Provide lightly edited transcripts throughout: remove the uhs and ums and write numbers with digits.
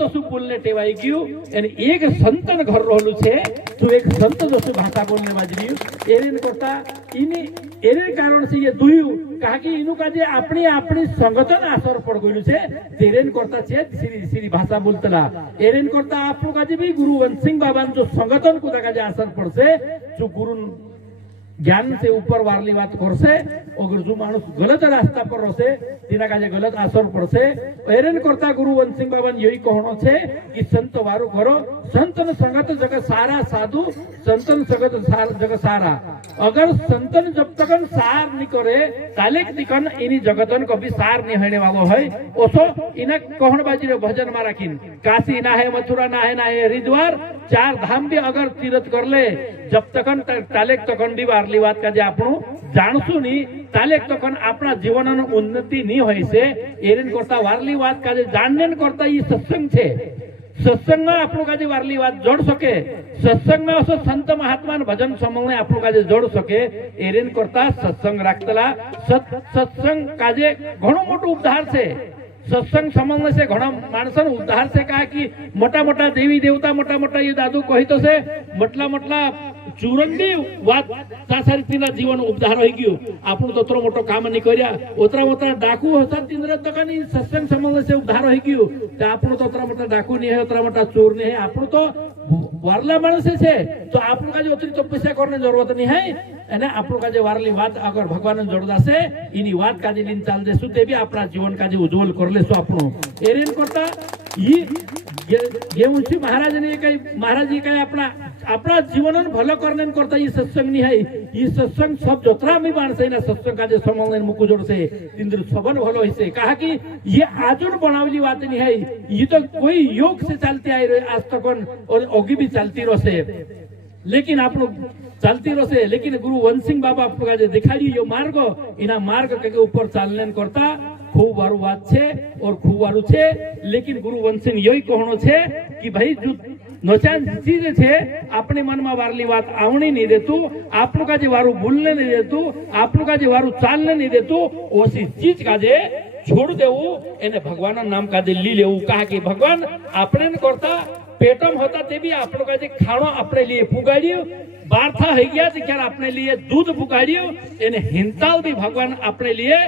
દસું બોલને ટેવાઈ ગયું અને એક સંતન ઘર રહેલું છે તો એક સંત દસું ભાષા બોલને વાજર્યું એને કરતા એને કારણ છે એ દુયું કાકી એનું કાજે આપણી સંગઠન અસર પડ ગયેલું છે તેરેન કરતા છે શ્રી ભાષા બોલતલા એરેન કરતા આપણું કાજે બી ગુરુ વંશિંગ બાબાનું જો સંગઠન કુદા કાજે અસર પડશે જો ગુરુ ज्ञान से ऊपर वारली बात करसे अगर जो मानुस गलत रास्ता पर रहसे तेना काजे गलत असर पड़से एरेन करता गुरु वंशिंग बाबा यही कहनो छे कि संत वारू करो संतन संगत जगत सारा साधु संतन संगत जगत सारा अगर संतन जब तकन सार नहीं करे तालेक दिकन एनी जगतन कभी सार नहीं होने वालो है ओसो इना कहण बाजी रे भजन में राखीन काशी ना है मथुरा ना है हरिद्वार 4 धाम भी अगर तीर्थ कर ले जब तकन तालेक तकन भी वारली बात का जे आपणु जाणसु नहीं तालेक तकन अपना जीवन उन्नति नहीं होय से एरेन करता वारली बात का जे जानने करता ये सत्संग छे सत्संग में आपणु का जे वारली बात जोड़ सके सत्संग में असो संत महात्मा भजन समूह ने आपणु का जे जोड़ सके एरेन करता सत्संग राखतला सत्संग का जे घणो मोटो उपधार छे सत्संग संबंध से घणा माणसन उद्धार से कहा कि मोटा मोटा देवी देवता मोटा मोटा ये दादू कही तो से मटला मटला चूरंगी वात सासारीतीना जीवन उद्धार होई गयो आपनु तोतरो मोटो काम नहीं कर्या ओतरा मोटा डाकू होता तीनरे तकनी सत्संग संबंध से उद्धार होई गयो ते आपनु तोतरा मोटा डाकू नहीं है ओतरा मोटा चोर नहीं है आपनु तो वारला माणस छे तो आपनु का जो अतिरिक्त तपस्या करने जरूरत नहीं है एने आपनु का जे वारली बात अगर भगवान जोड़दा से इनी बात का जे लिन चाल देसु ते भी अपना जीवन का जे उज्जवल कर लेसु आपनु एरेन करता ये मुंशी महाराज ने कई महाराज जी का अपना जीवन भलो करने करता ये सत्संग नहीं है ये सत्संग सब जोतरा में मानस है ना सत्संग का जे संबंध मुकु जोड़ से इंद्र सबन भलो है कहा कि ये आजुन बनावली बात नहीं है ये तो कोई योग से चलते आए रहे आज तक और आगे भी चलती रहे लेकिन आप लोग चलती रहे लेकिन गुरु वंशिंग बाबा आपका जो दिखाई यो मार्ग इना मार्ग के ऊपर चालने करता खूब वारू बात छे और खूब वारू छे लेकिन गुरु वंशिंग यही कहनो छे कि भाई जो नचान चीज छे अपने मन में वारली बात आवनी नहीं देतु आपनु का जे वारू बोलने नहीं देतु आपनु का जे वारू चालने नहीं देतु ओसी चीज का जे छोड़ देवु एने भगवान नाम का जे ली लेवु कहा कि भगवान अपने न करता पेटम होता ते भी आपनु का जे खाणो अपने लिए पुगाड़ियो बारथा हो गया तो क्या अपने लिए दूध पुगाड़ियो एने हिंताल भी भगवान अपने लिए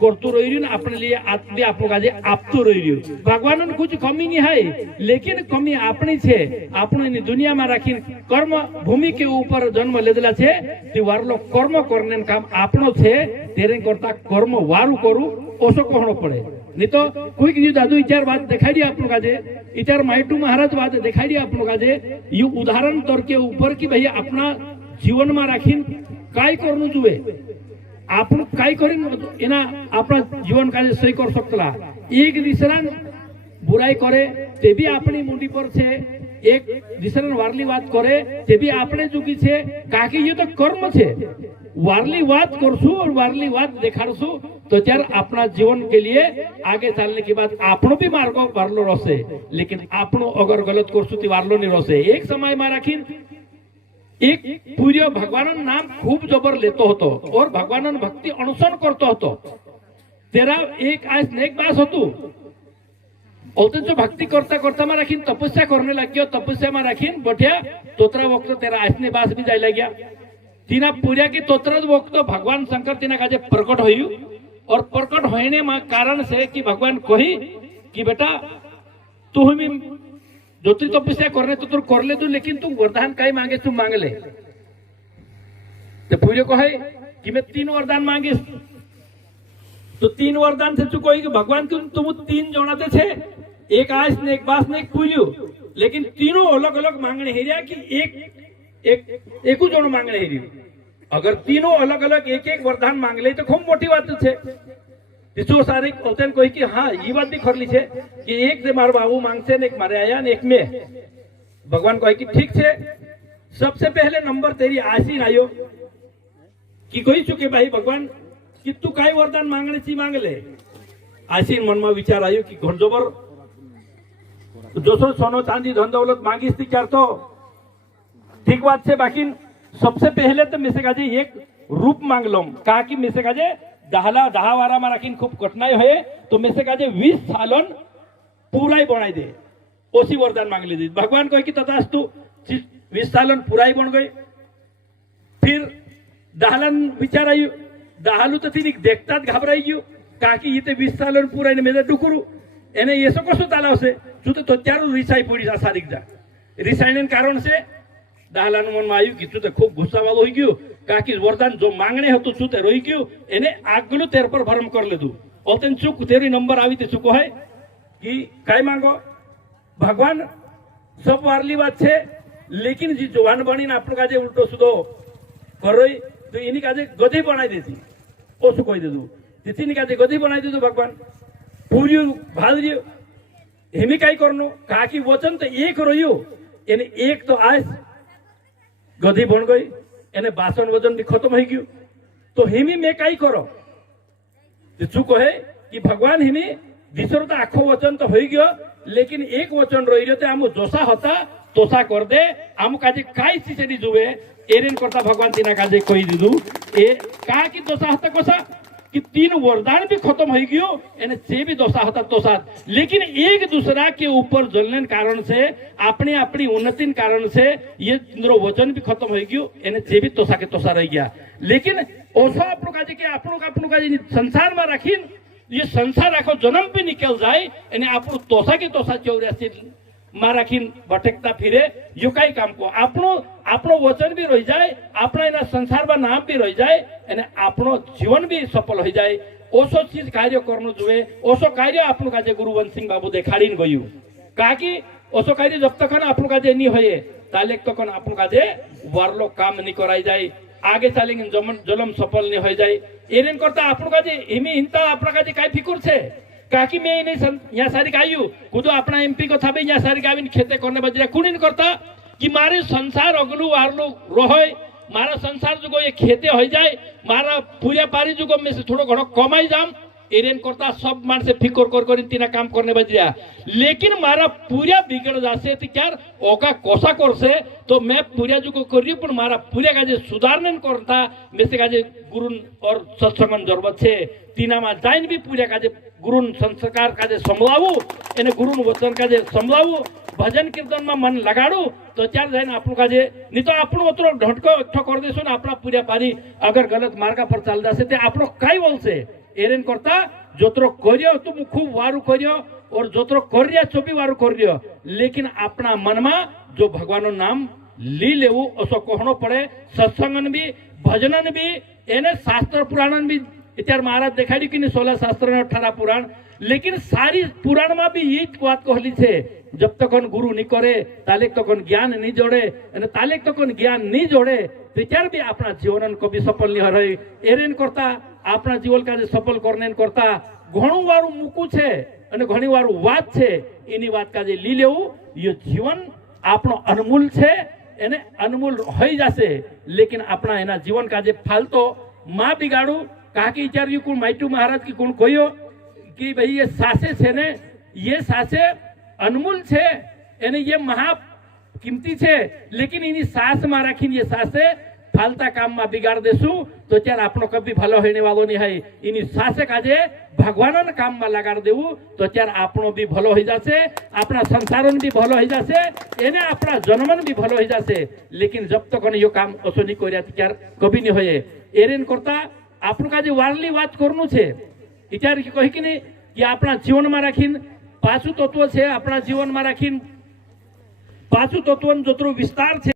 करतु रही ना अपने लिए आत्मी आपको काजे आपतो रही भगवान कुछ कमी नहीं है लेकिन कमी अपनी छे आपने दुनिया में राखी कर्म भूमि के ऊपर जन्म लेदेला छे ते वारलो कर्म करने काम आपनो छे तेरे करता कर्म वारू करू ओसो कहनो पड़े नहीं तो कोई की दादू इचार बात दिखाई दी आपनो काजे इचार माइटू महाराज बात दिखाई दी आपनो काजे ये उदाहरण तौर के ऊपर की भैया अपना जीवन में राखी काय करनु जुए आपण काय करीन एना अपना जीवन कार्य सही कर सकतला एक दिसरान बुराई करे ते भी अपनी मुंडी पर छे एक दिसरान वारली बात करे ते भी अपने जुगी छे काकी ये तो कर्म छे वारली बात करसु और वारली बात देखाड़सु तो त्यार अपना जीवन के लिए आगे चलने के बाद आपनो भी मार्ग वारलो रसे लेकिन आपनो अगर गलत करसु ती वारलो नहीं रसे एक समय में राखीन एक पूर्य भगवान नाम खूब जबर लेतो होतो और भगवान भक्ति अनुसरण करतो होतो तेरा एक आज नेक बास होतु और जो भक्ति करता करता में राखीन तपस्या करने लग गया तपस्या में राखीन बैठिया तोतरा वक्त तेरा आसने बास भी जाए लग गया तीना पूर्या की तोतरा वक्त भगवान शंकर तीना काजे प्रकट होयु और प्रकट होने में कारण से कि भगवान कही कि बेटा तू हमें ज्योति तपस्या करने तो तू कर ले तू लेकिन तू वरदान कई मांगे तू मांग ले तो पूरे को है कि मैं 3 वरदान मांगीस तो 3 वरदान से तू कही कि भगवान तुम 3 जोड़ाते छे एक आस ने एक बास ने एक पूजू लेकिन तीनों अलग अलग मांगने है रिया कि एक जोड़ मांगने है अगर तीनों अलग अलग एक एक वरदान मांग ले तो खूब मोटी बात है तीसरो सारे होते कोई कि हाँ ये बात भी खरली है कि एक से मार बाबू मांगसे ने एक मारे आया ने एक में भगवान कहे कि ठीक है सबसे पहले नंबर तेरी आसीन आयो कि कोई चुके भाई भगवान कि तू काय वरदान मांगने ची मांग ले आसीन मन में विचार आयो कि घनजोबर जो सोनो चांदी धन दौलत मांगीस थी क्या तो ठीक बात से बाकी सबसे पहले तो मिसे काजे एक रूप मांग लो कहा कि मिसे काजे 10 वारा में राखी खूब कठिनाई है तो मिसे काजे 20 सालन पूरा ही बनाई दे ओसी वरदान मांग लीधी भगवान कहे कि तथास्तु 20 सालन पुराई बन गई फिर दहालन विचार आयु दहालू तो थी देखता घबराई गयो काकी ये 20 सालन पुराई ने मेरे डुकुरू એને એસો કશું તાલાવશે શું તો અત્યારું રિસાઈ પડી આ સારી રિસાઈને કારણ છે દાહલાનું મનમાં આવ્યું કે તું તો ખૂબ ગુસ્સાવાળો હોઈ ગયો કાકી વરદાન જો માંગણે હતું શું તે રોઈ ગયું એને આગલું તેર પર ભરમ કરી લીધું ઓતન ચૂક તેરી નંબર આવી તે ચૂકો હોય કે કાઈ માંગો ભગવાન સબ વારલી વાત છે લેકિન જે જવાન બનીને આપણો કાજે ઉલટો સુધો કરોય તો એની કાજે ગધી બનાવી દેતી ઓછું કહી દીધું તેથી કાજે ગધી બનાવી દીધું ભગવાન પૂર્યું ભાદર્યું હેમી કાઈ કરનું કાકી વચન તો એક રહ્યું એને એક તો આજ ગધી બન ગઈ એને બાસણ વજન બી ખતમ થઈ ગયું તો હેમી મેં કાઈ કરો શું કહે કે ભગવાન હેમી દીસરો તો આખો વચન તો હોઈ ગયો લેકિન એક વચન રહી રહ્યો તે આમ જોસા હતા તોસા કર દે આમ કાજે કાઈ ચીજની જુએ એરેન કરતા ભગવાન તેના કાજે કહી દીધું એ કા કી દોષા હતા કોસા कि 3 वरदान भी खत्म हो गयो एने से भी दोषा होता तो साथ लेकिन एक दूसरा के ऊपर जलने कारण से अपने अपनी उन्नति कारण से ये वचन भी खत्म हो गयो एने से भी तोसा के तोसा रह गया लेकिन ओसा आपनो काजे के आपनो काजे संसार में राखीन ये संसार आखो जन्म भी निकल जाए एने आपनो तोसा के तोसा 84 માં રાખીને ભટકતા ફિરે યો કઈ કામ કો આપણો વચન બી રહી જાય આપણા એના સંસારમાં નામ બી રહી જાય અને આપણો જીવન બી સફળ હોઈ જાય ઓછો ચીજ કાર્ય કરવું જોઈએ ઓછો કાર્ય આપણું કાજે ગુરુવંતસિંહ બાબુ દેખાડીને ગયું કાકી ઓછો કાર્ય જબ તક આપણું કાજે નહીં હોય તાલે તક આપણું કાજે વારલો કામ નહીં કરાઈ જાય આગે ચાલીને જલમ સફળ નહીં હોઈ જાય એના કરતા આપણું કાજે એમી હિંતા આપણા કાજે કાઈ ફિકર છે काकी में नहीं यहाँ सारी आयु खुद अपना एमपी को था यहाँ सारी आवीने खेते करने बजरा कुणी करता कि मारे संसार अगलू वारलू रोय मारा संसार जुगो ये खेते हो जाए मारा पूजा पारी जुगो में से थोड़ो घणो कमाई जाम एरेन करता सब मानसे फिकर कर तीना काम करने बजरा लेकिन मारा पूरा बिगड़ जासे तो क्या ओका कोसा करसे तो मैं पूरा जुगो करी पण मारा पूरा काजे सुधारने करता में से काजे गुरु और सत्संगन जरूरत है तीना में जाइन भी पूरा काजे गुरु संस्कार काजे संभळावू एने गुरु वचन काजे संभळावू भजन कीर्तन में मन लगाड़ू तो त्यार जाए आपणु काजे नहीं तो आपणो अतरो ढटको एकठो कर देशो ने आपणा पूरा पारी अगर गलत मार्ग पर चाल जासे ते आपणो काई बोलसे एरेन करता जोतरो कर्यो तो मु खूब वारू कर्यो और जोतरो कर्या चोबी वारू कर्यो लेकिन अपना मन में जो भगवान नाम ली लेवू असो कहनो पड़े सत्संगन भी भजनन भी एने शास्त्र पुराणन भी इत्यार महाराज देखाड़ी कि 16 शास्त्र ने 18 पुराण लेकिन सारी पुराण में भी ये बात कहली है जब तक गुरु नहीं करे ताले तक ज्ञान नहीं जोड़े ताले तक ज्ञान नहीं जोड़े विचार भी अपना जीवन कभी सफल नहीं रहे एरेन करता अपना जीवन का सफल करने करता घणु वारू मूकू है घणी वारू बात है एनी बात का ली लेवू ये जीवन आपनो अनमूल है एने अनमूल हो जासे लेकिन अपना एना जीवन का फालतो माँ बिगाड़ू कहा कि विचार्यु कोण माइटू महाराज की कोण कहो कि भाई ये सासे छे ने ये सासे अनमूल छे एने ये महा कीमती छे लेकिन इनी सास में राखीने ये सासे फालता काम में बिगाड़ देसु तो त्यार आपनो कभी भलो होने वालो नहीं है इनी सासे काजे भगवान काम में लगाड़ देवू तो त्यार आपनो भी भलो हो जासे अपना संसारन भी भलो हो जासे एने अपना जन्मन भी भलो हो जासे लेकिन जब तक यो काम ओसो नहीं कर्या त्यार कभी नहीं होए एरेन करता આપણું કાજે વારલી વાત કરવું છે વિચાર કે કહી કે નહીં કે આપણા જીવનમાં રાખીને પાછું તત્વ છે આપણા જીવનમાં રાખીને પાછું તત્વનો જોતરો વિસ્તાર છે